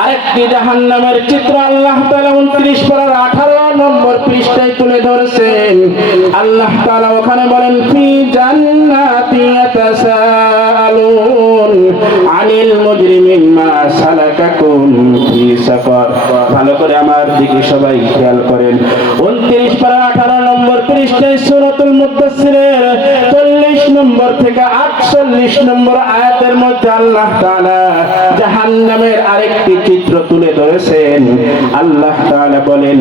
আরেকটি জাহান্নামের চিত্র আল্লাহ তাআলা 29 পারার 18 নম্বর পৃষ্ঠায় তুলে ধরেছেন। আল্লাহ তাআলা ওখানে বলেন, ফি জান্নাতি ইয়াতাসাআলুন আনিল মুজরিমিন মা সালাকাকুম ফি সাকার। ভালো করে আমার দিকে সবাই খেয়াল করেন। 29 পারার 18 নম্বর পৃষ্ঠায় সূরাতুল মুদ্দাসসিরের 40 নম্বর থেকে 48 নম্বর আয়াতের মধ্যে আল্লাহ তাআলা জাহান্নামের আরেকটি চিত্র তুলে ধরেছেন। আল্লাহ তাআলা বলেন,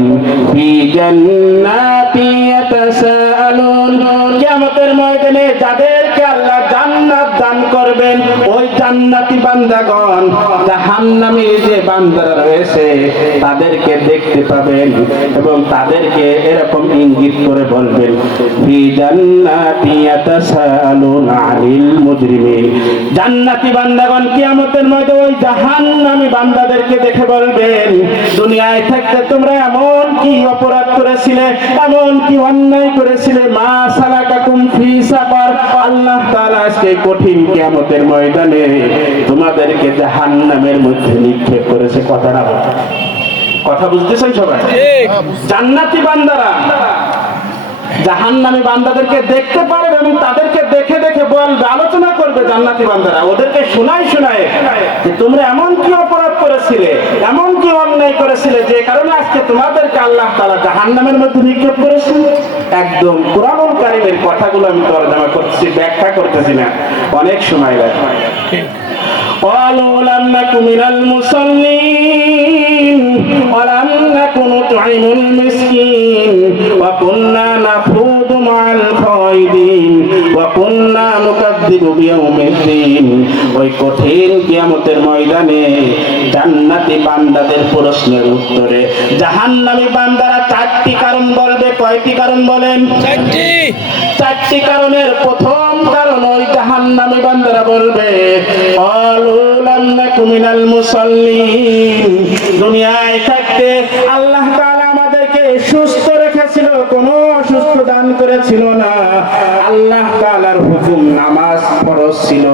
ফি জান্নাতি ইয়াতাসাআলুন। কিয়ামতের ময়দানে যাদেরকে আল্লাহ জান্নাত দান করবেন, ওই জান্নাতি বান্দাগণ জাহান্নামী যে বান্দারা রয়েছে তাদেরকে দেখতে পাবেন এবং তাদেরকে এরকম ইঙ্গিত করে বলবেন, ফি জান্নাতি ইয়াতাসাআলুন আনিল মুজরিমিন। জান্নাতি বান্দাগণ কিয়ামতের মধ্যে ওই জাহান্নামী বান্দাদেরকে দেখে বলবেন, দুনিয়ায় থাকতে তোমরা এমন কি অপরাধ করেছিলে, এমন কি অন্যায় করেছিলে, মা সালাকাকুম ফি সাকার। আল্লাহ তাআলা আজকে কঠিন কিয়ামতের ময়দানে তোমাদেরকে জাহান্নামের মধ্যে নিক্ষেপ করেছে। কথা বুঝতেছেন সবাই? জান্নাতি বান্দারা জাহান্নামী বান্দাদেরকে দেখতে পারবে এবং তাদেরকে দেখে দেখে বলবে, আলোচনা করবে জান্নাতি বান্দারা, ওদেরকে শোনায় যে তোমরা এমন কি অপরাধ করেছিলে, এমন কি অন্যায় করেছিলে যে কারণে আজকে তোমাদেরকে আল্লাহ তাআলা জাহান্নামের মধ্যে নিক্ষেপ করেছে। একদম কুরআনুল কারীমের কথাগুলো আমি তরজমা করতেছি, ব্যাখ্যা করতেছি না, অনেক সময় লাগে। قالوا لم نك من المصلين ولم نك نطعم المسكين وكنا نخوض مع الخائضين وكنا نكذب بيوم الدين। ওই কঠিন কিয়ামতের ময়দানে জান্নাতি বান্দাদের প্রশ্নের উত্তরে জাহান্নামী বান্দারা 4টি কারণ বলবে। কয়টি কারণ বলেন? 4টি কারণের প্রথম কারণ ওই জাহান্নামী বান্দারা বলবে, দুনিয়ায় থাকতে আল্লাহ তাআলা আমাদেরকে সুস্থ রেখেছিল, কোনো অসুস্থ দান করেছিল না। আল্লাহ তাআলার হুকুম নামাজ ফরজ ছিল।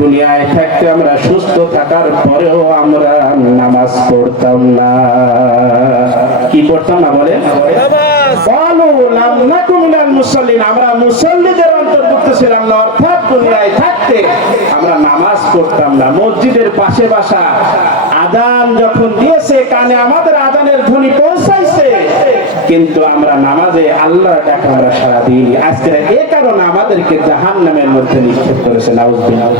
দুনিয়ায় থাকতে আমরা সুস্থ থাকার পরেও আমরা নামাজ পড়তাম না। কি পড়তাম না বলে? আমরা মুসল্লিদের অন্তর্ভুক্ত ছিলাম না, অর্থাৎ দুনিয়ায় থাকতে আমরা নামাজ পড়তাম না। মসজিদের পাশে বাসা, আযান যখন দিয়েছে কানে আমাদের আযানের ধ্বনি পৌঁছাইছে, কিন্তু আমরা নামাজে আল্লাহর ডাক আমরা সাড়া দিইনি। আজকে এই কারণে আমাদেরকে জাহান্নামের মধ্যে নিক্ষেপ করেছে। নাউযুবিল্লাহ।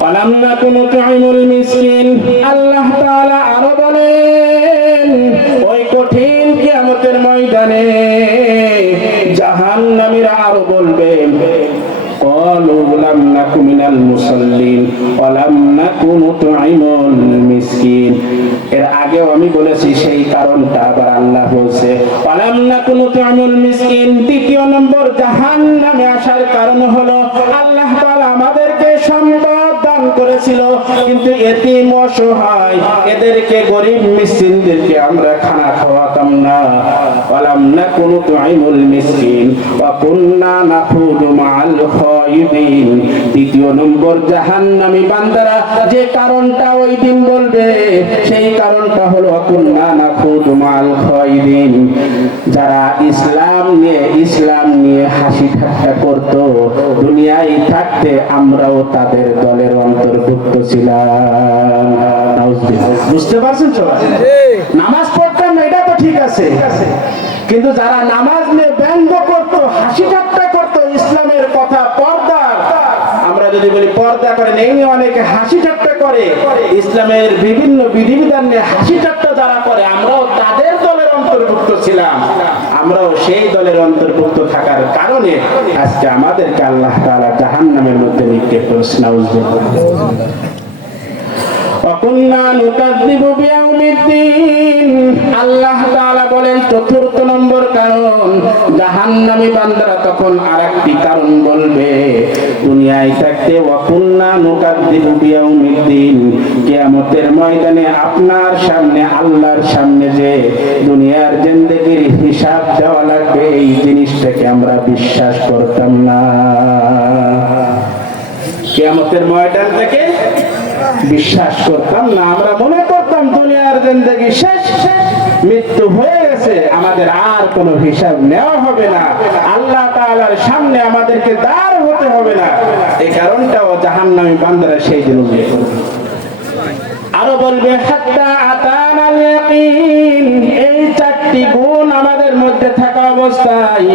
ওয়ালাম নাকু নুতঈমুল মিসকিন। আল্লাহ তাআলা আরো বলেন, ওই কঠিন কিয়ামতের ময়দানে জাহান্নামীরা আরো বলবে, قالوا لم نك من المصلين ولم نك نطعم المسكين। এর আগেও আমি বলেছি সেই কারণটা আবার আল্লাহ বলছে, ولم نك نطعم المسكين। দ্বিতীয় নম্বর জাহান্নামে আসার কারণ হলো আল্লাহ তাআলা আমাদেরকে সম্পদ দান করেছিল, কিন্তু এতিম অসহায় এদেরকে গরিব মিসকিনদেরকে আমরা খানা খাওয়াতাম না। ولم نك نطعم المسكين وكنا نخوض مع الخائضين। তৃতীয় নম্বর জাহান্নামী বান্দারা যে কারণটা ওই দিন বলবে, সেই কারণটা হলো কুন্না নাখুদু মাল খায়দিন। যারা ইসলাম নিয়ে হাসি ঠাট্টা করত, দুনিয়ায় থাকতে আমরাও তাদের দলের অন্তর্ভুক্ত ছিলাম। বুঝতে পারছেন সবাই? নামাজ পড়তাম না, এটা তো ঠিক আছে, কিন্তু যারা নামাজ নিয়ে ব্যঙ্গ করতো, হাসি ঠাট্টা করতো, ইসলামের কথা, পর্দার, আমরা যদি বলি পর্দা করেন, এই নিয়ে অনেকে হাসি ঠাট্টা করে, ইসলামের বিভিন্ন বিধিবিধান নিয়ে হাসি ঠাট্টা যারা করে, আমরাও তাদের দলের অন্তর্ভুক্ত ছিলাম। আমরাও সেই দলের অন্তর্ভুক্ত থাকার কারণে আজকে আমাদেরকে আল্লাহ তাআলা জাহান্নামের মধ্যে নিক্ষেপ করেছেন। নাউযুবিল্লাহ। আল্লাহ তাআলা বলেন, চতুর্থ নম্বর কারণ জাহান্নামী বান্দারা তখন আরেকটি কারণ বলবে, দুনিয়ায় থাকতে ওয়াকুন্না নুকাযযিবু বিয়াউমিদ্দিন। কিয়ামতের ময়দানে আপনার সামনে, আল্লাহর সামনে যে দুনিয়ার জিন্দেগির হিসাব দেওয়া লাগবে, এই জিনিসটাকে আমরা বিশ্বাস করতাম না। কিয়ামতের ময়দান থেকে বিশ্বাস করতাম না। আমরা মনে করতাম দুনিয়ার জিন্দেগি শেষ, মৃত্যু হয়ে গেছে, আমাদের আর কোনো হিসাব নেওয়া হবে না, আল্লাহ তাআলার সামনে আমাদেরকে দাঁড় হতে হবে না। এই কারণটাও জাহান্নামী বান্দারা সেই দিন উল্লেখ করবে। আরো বলবে হাত্তা আতানাল ইয়াকিন। এই চারটি গুণ আমাদের মধ্যে থাকা অবস্থায়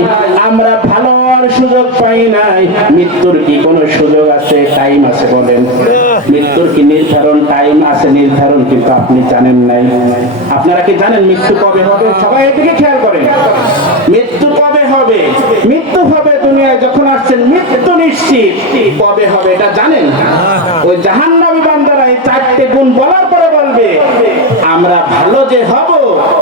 আমরা ভালো হওয়ার সুযোগ পাই নাই। মৃত্যুর কি কোনো সুযোগ আছে, টাইম আছে? বলেন, মৃত্যুর কি নির্ধারণ টাইম আছে? নির্ধারণ কিন্তু আপনি জানেন নাই। আপনারা কি জানেন মৃত্যু কবে হবে? সবাই এদিকে খেয়াল করেন, মৃত্যু কবে হবে? মৃত্যু হবে দুনিয়ায় যখন আসছেন, মৃত্যু নিশ্চিত। কবে হবে এটা জানেন? ওই জাহান্নামী বান্দারা এই চারটি গুণ বলার পরে বলবে আমরা ভালো যে হব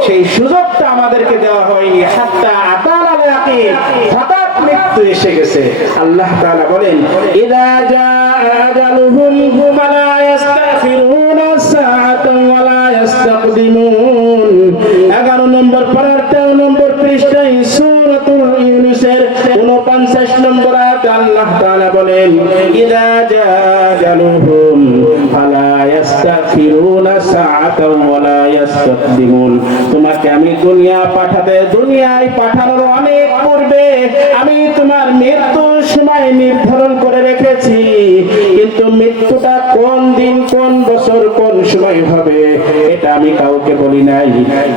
সেই সুযোগটা আমাদেরকে দেওয়া হয়নি। হাত্তা আতানাল ইয়াকিন, হঠাৎ মৃত্যু এসে গেছে। আল্লাহ তাআলা বলেন ইযা জাআ আজালুহুম ফালা ইস্তাগফিরুনা সাআতান ওয়া লা ইস্তাকদিমুন। 11 নম্বর পারার 13 নম্বর পৃষ্ঠায় সূরাতুল ইউনূসের 49 নম্বর আয়াতে আল্লাহ তাআলা বলেন ইযা জাআ আজালুহুম ফালা ইস্তাগফিরুনা সাআতান ওয়া লা ইস্তাকদিমুন। তোমাকে আমি দুনিয়ায় পাঠানোর অনেক পূর্বে আমি তোমার মৃত্যুর সময় নির্ধারণ করে রেখেছি, কিন্তু মৃত্যুটা কোন দিন, কোন বছর, কোন সময় হবে এটা আমি কাউকে বলি নাই।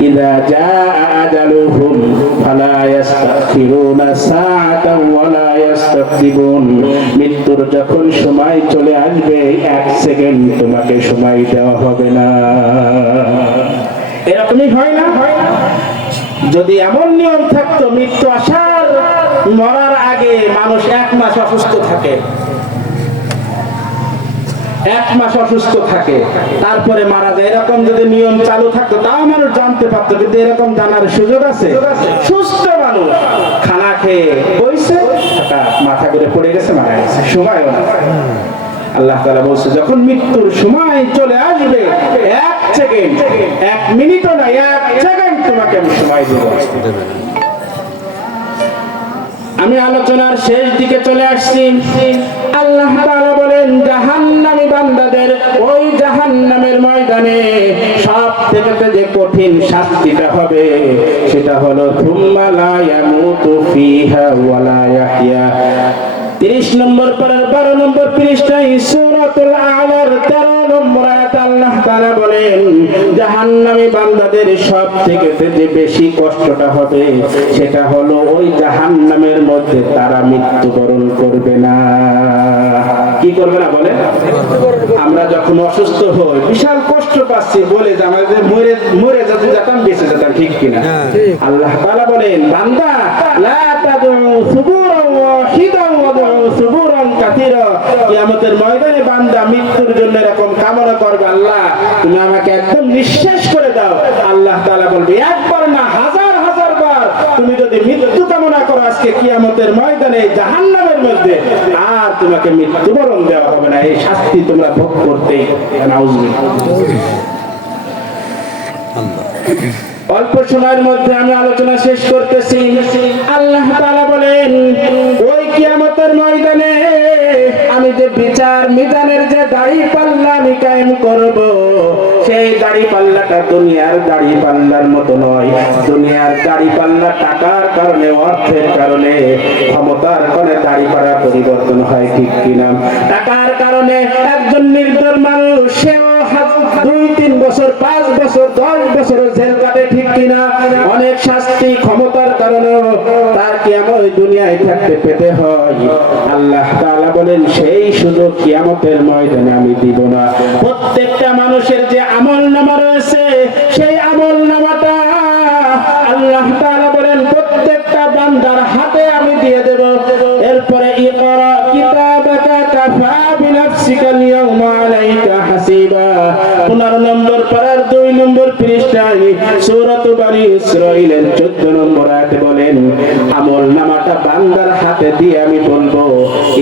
ইযা জাআ আজালুহুম ফালা ইস্তাগফিরুনা সাআতান ওয়া লা ইস্তাকদিমুন। মৃত্যুর যখন সময় চলে আসবে, এক সেকেন্ড তোমাকে সময় দেওয়া হবে না। এরকমই হয় না? যদি এমন নিয়ম থাকতো মৃত্যু আসার মরার আগে মানুষ 1 মাস অসুস্থ থাকে, 1 মাস অসুস্থ থাকে, তারপরে মারা যায়, এরকম যদি নিয়ম চালু থাকতো তাও মানুষ জানতে পারতো। কিন্তু এরকম জানার সুযোগ আছে? সুস্থ মানুষ খানা খেয়ে বইছে, মাথা করে পড়ে গেছে, মারা গেছে, সময়ও না। আল্লাহ তাআলা বলছে যখন মৃত্যুর সময় চলে আসবে, 1 সেকেন্ড, 1 মিনিটও না, 1 সেকেন্ড তোমাকে আমি সময় দেব। আমি আলোচনার শেষ দিকে চলে আসছি। আল্লাহ তাআলা বলেন জাহান্নামী বান্দাদের ওই জাহান্নামের ময়দানে সবথেকে যে কঠিন শাস্তিটা হবে সেটা হলো থুম্মা লা ইয়ামুতু ফিহা ওয়া লা ইয়াহইয়া। 30 নম্বর পারার 12 নম্বর পৃষ্ঠায় সূরাতুল আলার 13 নম্বর আয়াতে আল্লাহ তাআলা বলেন জাহান্নামী বান্দাদের সবথেকে যে বেশি কষ্টটা হবে সেটা হলো ওই জাহান্নামের মধ্যে তারা মৃত্যুবরণ করবে না। কি করবে না বলে? আমরা যখন অসুস্থ হই বিশাল কষ্ট পাচ্ছি বলে যে আমাদের মরে যদি যেতাম বেঁচে যেতাম, ঠিক কিনা? আল্লাহ তাআলা বলেন বান্দা লা তাদউ সুবুরান ওয়াহিদান ওয়াদউ সুবুরান কাসীরা। কিয়ামতের ময়দানে বান্দা মৃত্যুর জন্য এরকম কামনা করবে, আল্লাহ তুমি আমাকে একদম নিঃশেষ করে দাও। আল্লাহ তাআলা বলবে একবার না হাজার হাজার বার তুমি যদি মৃত্যু কামনা করো আজকে কিয়ামতের ময়দানে জাহান্নামের মধ্যে, আর তোমাকে মৃত্যুবরণ দেওয়া হবে না। এই শাস্তি তোমরা ভোগ করতেই। অল্প সময়ের মধ্যে আমি আলোচনা শেষ করতেছি। আল্লাহ তাআলা বলেন ওই কিয়ামতের ময়দানে আমি যে বিচার মিজানের যে দাড়ি পাল্লা আমি কায়েম করব, সেই দাড়ি পাল্লাটা দুনিয়ার দাড়ি পাল্লার মতো নয়। দুনিয়ার দাড়ি পাল্লা টাকার কারণে, অর্থের কারণে, ক্ষমতার কারণে দাড়ি পাল্লা পরিবর্তন হয়, ঠিক কিনা? টাকার কারণে একজন নির্দল মানুষ সেও 2-3 বছর, 5 বছর, 10 বছর জেল কাটে, ঠিক কিনা? অনেক শাস্তি ক্ষমতার কারণে তার কিয়ামত দুনিয়ায় থাকতে পেতে হয়। আল্লাহ তাআলা বলেন সেই সুযোগ কিয়ামতের ময়দানে আমি দিব না। প্রত্যেকটা মানুষের যে আমলনামা রয়েছে সেই আমলনামাটা আল্লাহ তাআলা বলেন প্রত্যেকটা বান্দার হাতে আমি দিয়ে দেব। এরপরে ইকরা কিতাবাকা কাফা বিনাফসিকা আল-ইয়াওমা আলাইকা হাসিবা। 15 নম্বর পারার 2 নম্বর পৃষ্ঠায় সূরাতুল বনী ইসরাঈলের 14 নম্বর আয়াতে বলেন আমলনামাটা বান্দার হাতে দিয়ে আমি বলবো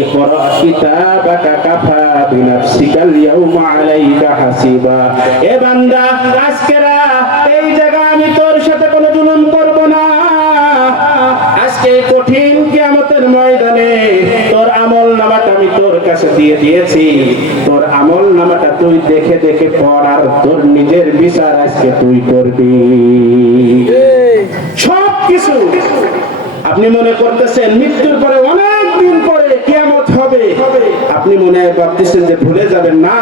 ইকরা কিতাবাকা কাফা বিনাফসিকা আল-ইয়াওমা আলাইকা হাসিবা। এ বান্দা আজকে এই জায়গা আমি তোর সাথে কোনো জুলুম করব না। আজকে কঠিন কিয়ামতের ময়দানে তোর আমলনামাটা আমি তোর কাছে কাছে দিয়ে দিয়েছি, তোর আমল নামাটা তুই দেখে দেখে পড়, আর তোর নিজের বিচার আজকে তুই করবি। সব কিছু আপনি মনে করতেছেন মৃত্যুর পরে অনেক দিন পরে কিয়ামত হবে, আপনি মনে ভাবতেছেন যে ভুলে যাবেন। না,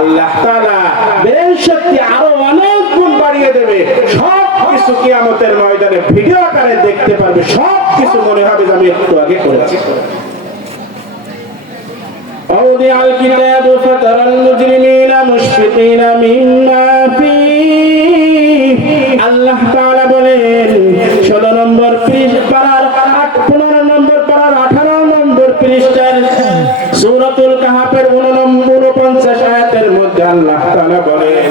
আল্লাহ তাআলা ব্রেন শক্তি আরো অনেক গুণ বাড়িয়ে দেবে। সব কিছু কিয়ামতের ময়দানে ভিডিও আকারে দেখতে পারবে। সব কিছু মনে হবে যে আমি একটু আগে করেছি। أوضع الكتاب فترى المجرمين مشفقين مما فيه আল্লাহ তাআলা বলেন 16 নম্বর পারার 15 নম্বর পারার 18 নম্বর পৃষ্ঠার সূরাতুল কাহাফের 49 আয়াতের মধ্যে আল্লাহ তাআলা বলেন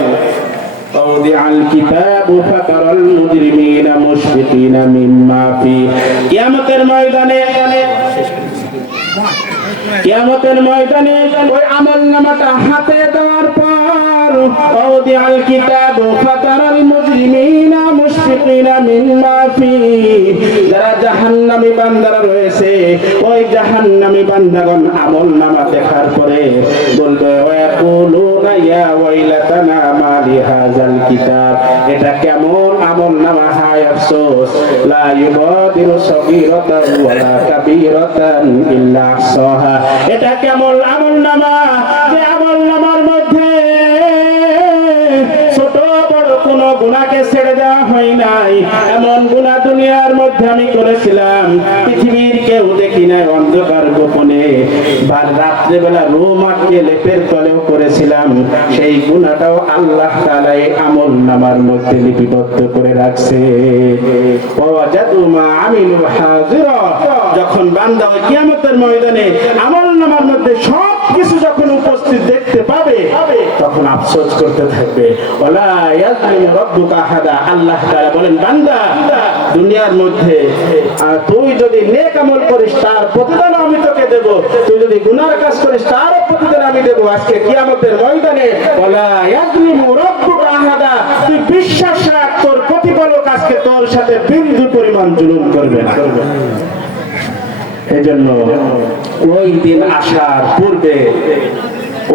أوضع الكتاب فترى المجرمين مشفقين مما فيه কিয়ামতের ময়দানে কিয়ামতের ময়দানে ওই আমলনামাটা হাতে দেওয়ার পর আউদিআল কিতাবু ফাতারাল মুজরিমিনা মুশফিকিনা মিম্মা ফিহি, যারা জাহান্নামী বান্দারা রয়েছে ওই জাহান্নামী বান্দাগণ আমলনামা দেখার পরে বলবে ওয়াকুলুনা ইয়া ওয়াইলাতানা মা লিহাযাল কিতাব, এটা কেমন আমলনামা, হায় আফসোস, লা ইউগাদিরু সগীরাতান ওয়ালা কাবীরাতান ইল্লা আহসাহা, এটা কেমন আমলনামা যে আমলনামার মধ্যে ছোট বড় কোন গুনাহকে ছেড়ে দেওয়া হয় নাই। এমন গুনাহ দুনিয়ার মধ্যে আমি করেছিলাম, পৃথিবীর কেউ দেখি নাই, অন্ধকার গোপনে বা রাত্রে বেলা রুম আটকে লেপের তলেও করেছিলাম, সেই গুনাহটাও আল্লাহ তাআলা এই আমলনামার মধ্যে লিপিবদ্ধ করে রাখছে। ওয়াজাদু মা আমিলু হাজিরা, যখন বান্দা ওই কিয়ামতের ময়দানে আমলনামার মধ্যে সব কিছু যখন উপস্থিত দেখতে পাবে তখন আফসোস করতে থাকবে। ওয়ালা ইয়াজলিমু রাব্বুকা আহাদা, আল্লাহ তাআলা বলেন বান্দা দুনিয়ার মধ্যে তুই যদি নেক আমল করিস তার প্রতিদান আমি তোকে দেব, তুই যদি গুনার কাজ করিস তার প্রতিদান আমি দেব। আজকে কিয়ামতের ময়দানে ওয়ালা ইয়াজলিমু রাব্বুকা আহাদা, তুই বিশ্বাস রাখ তোর প্রতিপালক আজকে তোর সাথে বিন্দু পরিমাণ জুলুম করবে না। এজন্য ওই দিন আসার পূর্বে,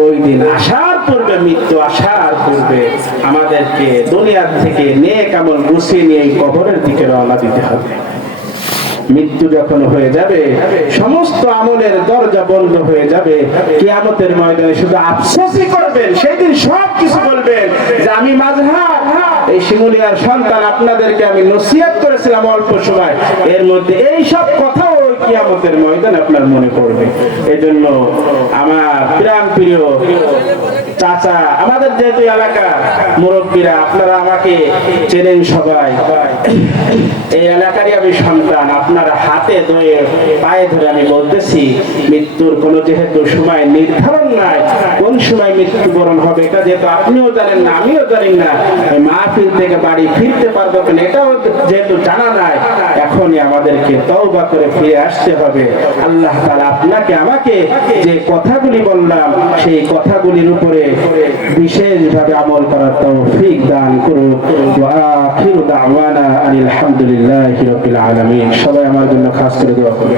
ওই দিন আসার পূর্বে, মৃত্যু আসার পূর্বে আমাদেরকে দুনিয়ার থেকে নেক আমল গুছিয়ে নিয়ে কবরের দিকে রওনা দিতে হবে। মৃত্যু যখন হয়ে যাবে সমস্ত আমলের দরজা বন্ধ হয়ে যাবে। কিয়ামতের ময়দানে শুধু আফসোসই করবেন, সেদিন সব কিছু বলবেন যে আমি মাযহার এই শিমুলিয়ার সন্তান, আপনাদেরকে আমি নসিহত করেছিলাম অল্প সময়, এর মধ্যে এই সব কথা ওই কিয়ামতের ময়দানে আপনার মনে পড়বে। এজন্য আমার প্রাণ প্রিয় চাচা, আমাদের যেহেতু এলাকা মুরব্বীরা, আপনারা আমাকে চেনেন সবাই, এই এলাকারই আমি সন্তান, আপনারা হাতে ধরে পায়ে ধরে আমি বলতেছি মৃত্যুর কোনো যেহেতু সময় নির্ধারণ নাই, কোন সময় মৃত্যুবরণ হবে এটা যেহেতু আপনিও জানেন না আমিও জানি না, মাহফিল থেকে বাড়ি ফিরতে পারবো কিনা এটাও যেহেতু জানা নাই, এখনই আমাদেরকে তওবা করে ফিরে আসতে হবে। আল্লাহ তাআলা আপনাকে আমাকে যে কথাগুলি বললাম সেই কথাগুলির উপরে বিশেষভাবে আমল করার তৌফিক দান করুন। ওয়া আখিরু দাওয়ানা আলহামদুলিল্লাহি রাব্বিল আলামিন। সবাই আমার জন্য খাস করে দোয়া করুন।